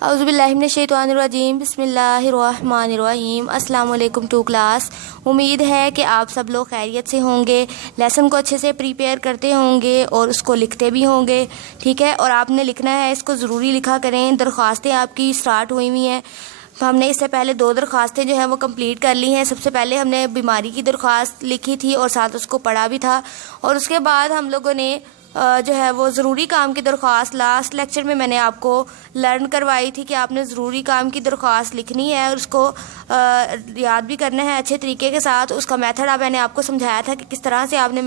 औज़ुबिल्लाहिमिनश्शैतानिर्रजीम बिस्मिल्लाहिर्रहमानिर्रहीम। अस्सलाम वालेकुम टू क्लास। उम्मीद है कि आप सब लोग खैरियत से होंगे, लेसन को अच्छे से प्रिपेयर करते होंगे और उसको लिखते भी होंगे। ठीक है, और आपने लिखना है, इसको ज़रूरी लिखा करें। दरख्वास्तें आपकी स्टार्ट हुई हुई हैं। हमने इससे पहले 2 दरख्वास्तें जो हैं वो कंप्लीट कर ली हैं। सबसे पहले हमने बीमारी की दरख्वास्त लिखी थी और साथ उसको पढ़ा भी था, और उसके बाद हम लोगों ने जो है वो ज़रूरी काम की दरख्वास्त लास्ट लेक्चर में मैंने आपको लर्न करवाई थी कि आपने ज़रूरी काम की दरख्वास्त लिखनी है और उसको याद भी करना है अच्छे तरीके के साथ। उसका मेथड मैंने आपको समझाया था कि किस तरह से आपने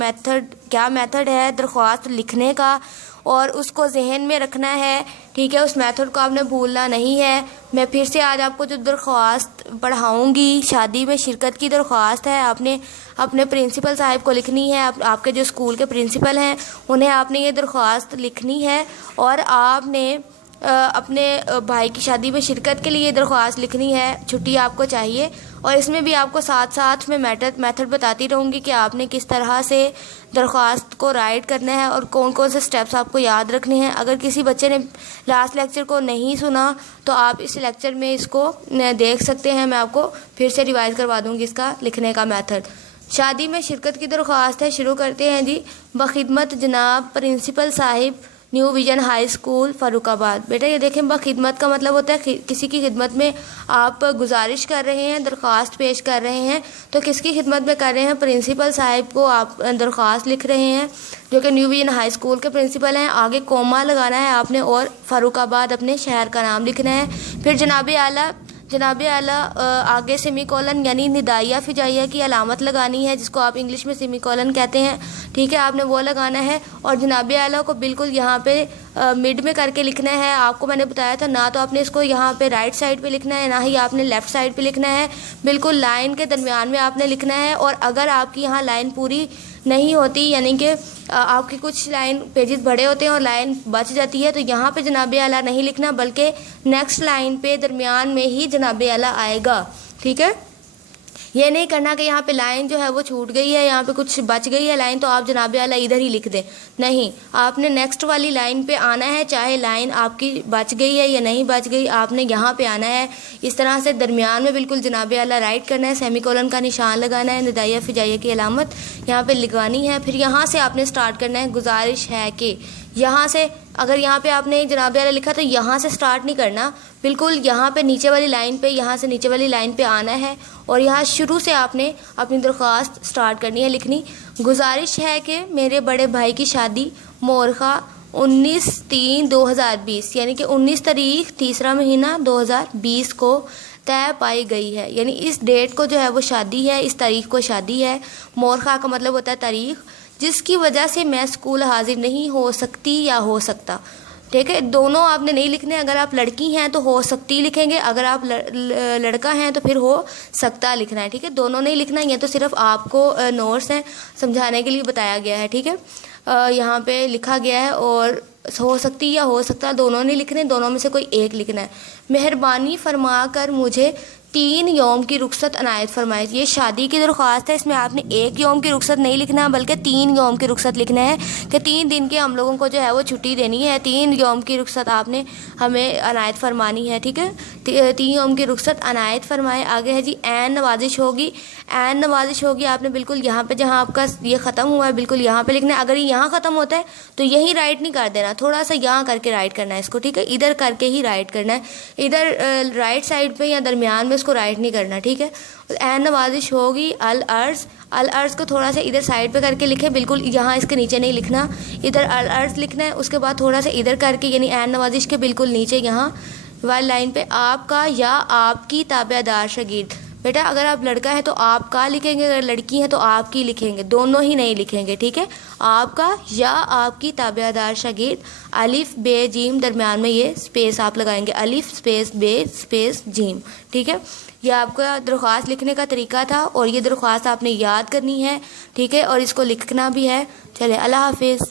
क्या मेथड है दरख्वास्त लिखने का, और उसको जहन में रखना है। ठीक है, उस मेथड को आपने भूलना नहीं है। मैं फिर से आज आपको जो दरख्वास्त पढ़ाऊँगी, शादी में शिरकत की दरख्वास्त है। आपने अपने प्रिंसिपल साहब को लिखनी है। आपके जो स्कूल के प्रिंसिपल हैं उन्हें आपने ये दरख्वास्त लिखनी है, और आपने अपने भाई की शादी में शिरकत के लिए दरख्वास्त लिखनी है। छुट्टी आपको चाहिए, और इसमें भी आपको साथ साथ में मेथड बताती रहूँगी कि आपने किस तरह से दरख्वास्त को राइट करना है और कौन कौन से स्टेप्स आपको याद रखने हैं। अगर किसी बच्चे ने लास्ट लेक्चर को नहीं सुना तो आप इस लेक्चर में इसको देख सकते हैं। मैं आपको फिर से रिवाइज करवा दूँगी इसका लिखने का मेथड। शादी में शिरकत की दरख्वास्त है। शुरू करते हैं जी। बखिदमत जनाब प्रिंसिपल साहिब, new vision high school Farrukhabad. बेटा ये देखें, बखिदमत का मतलब होता है किसी की खिदमत में आप गुजारिश कर रहे हैं, दरख्वास्त पेश कर रहे हैं। तो किसकी खिदमत में कर रहे हैं? प्रिंसिपल साहिब को आप दरख्वास्त लिख रहे हैं, जो कि न्यू विजन हाई स्कूल के प्रिंसिपल हैं। आगे कोमा लगाना है आपने, और फ़र्रुखाबाद अपने शहर का नाम लिखना है। फिर जनाब आला आगे सेमीकोलन यानी निदाइया फिजाइया की अलामत लगानी है, जिसको आप इंग्लिश में सेमीकोलन कहते हैं। ठीक है, आपने वो लगाना है, और जनाब आला को बिल्कुल यहाँ पे मिड में करके लिखना है। आपको मैंने बताया था ना, तो आपने इसको यहाँ पे राइट साइड पे लिखना है, ना ही आपने लेफ़्ट साइड पे लिखना है। बिल्कुल लाइन के दरमियान में आपने लिखना है। और अगर आपकी यहाँ लाइन पूरी नहीं होती, यानी कि आपकी कुछ लाइन पेजेस बड़े होते हैं और लाइन बच जाती है, तो यहाँ पे जनाब आला नहीं लिखना, बल्कि नेक्स्ट लाइन पे दरमियान में ही जनाब आला आएगा। ठीक है, ये नहीं करना कि यहाँ पे लाइन जो है वो छूट गई है, यहाँ पे कुछ बच गई है लाइन, तो आप जनाब आला इधर ही लिख दें। नहीं, आपने नेक्स्ट वाली लाइन पे आना है, चाहे लाइन आपकी बच गई है या नहीं बच गई, आपने यहाँ पे आना है। इस तरह से दरमियान में बिल्कुल जनाब आला राइट करना है, सेमीकोलन का निशान लगाना है, निदाइया फिजाइया की अलामत यहाँ पे लिखवानी है। फिर यहाँ से आपने स्टार्ट करना है। गुजारिश है कि यहाँ से, अगर यहाँ पे आपने जनाब आला लिखा तो यहाँ से स्टार्ट नहीं करना, बिल्कुल यहाँ पे नीचे वाली लाइन पे, यहाँ से नीचे वाली लाइन पे आना है, और यहाँ शुरू से आपने अपनी दरख्वास्त स्टार्ट करनी है लिखनी। गुजारिश है कि मेरे बड़े भाई की शादी मोरखा 19/3/2020 यानी कि 19 तारीख 3रा महीना 2020 को तय पाई गई है। यानी इस डेट को जो है वो शादी है, इस तारीख को शादी है। मोरखा का मतलब होता है तारीख, जिसकी वजह से मैं स्कूल हाजिर नहीं हो सकती या हो सकता। ठीक है, दोनों आपने नहीं लिखने। अगर आप लड़की हैं तो हो सकती लिखेंगे, अगर आप लड़का हैं तो फिर हो सकता लिखना है। ठीक है, दोनों नहीं लिखना, ये तो सिर्फ आपको नोट्स हैं समझाने के लिए बताया गया है। ठीक है, यहाँ पे लिखा गया है, और हो सकती या हो सकता दोनों नहीं लिखने, दोनों में से कोई एक लिखना है। मेहरबानी फरमा कर मुझे 3 यौम की रुखसत अनायत फरमाए। ये शादी की दरख्वास्त है, इसमें आपने 1 यौम की रुखसत नहीं लिखना, बल्कि 3 यौम की रुखसत लिखना है कि 3 दिन के हम लोगों को जो है वो छुट्टी देनी है। 3 यौम की रुखसत आपने हमें अनायत फरमानी है। ठीक है, 3 यौम की रुखसत अनायत फरमाए। आगे है जी ऐन नवाजिश होगी। ऐन नवाजिश होगी आपने बिल्कुल यहाँ पे, जहाँ आपका ये ख़त्म हुआ है, बिल्कुल यहाँ पे लिखना है। अगर ये यहाँ ख़त्म होता है तो यहीं राइट नहीं कर देना, थोड़ा सा यहाँ करके राइट करना है इसको। ठीक है, इधर करके ही राइट करना है, इधर राइट साइड पे या दरमियान में इसको राइट नहीं करना। ठीक है, ऐन नवाजिश होगी अल अर्ज़ को थोड़ा सा इधर साइड पे करके लिखे, बिल्कुल यहाँ इसके नीचे नहीं लिखना, इधर अल अर्ज़ लिखना है। उसके बाद थोड़ा सा इधर करके, यानी ऐन नवाजिश के बिल्कुल नीचे यहाँ वाली लाइन पे आपका या आपकी ताबेदार शागिर्द। बेटा अगर आप लड़का है तो आपका लिखेंगे, अगर लड़की है तो आपकी लिखेंगे, दोनों ही नहीं लिखेंगे। ठीक है, आपका या आपकी ताबेदार शागिर्द, अलिफ बे जीम, दरमियान में ये स्पेस आप लगाएंगे, अलिफ स्पेस बे स्पेस जीम। ठीक है, यह आपका दरख्वास्त लिखने का तरीका था, और ये दरख्वास्त आपने याद करनी है। ठीक है, और इसको लिखना भी है। चले, अल्लाह हाफिज़।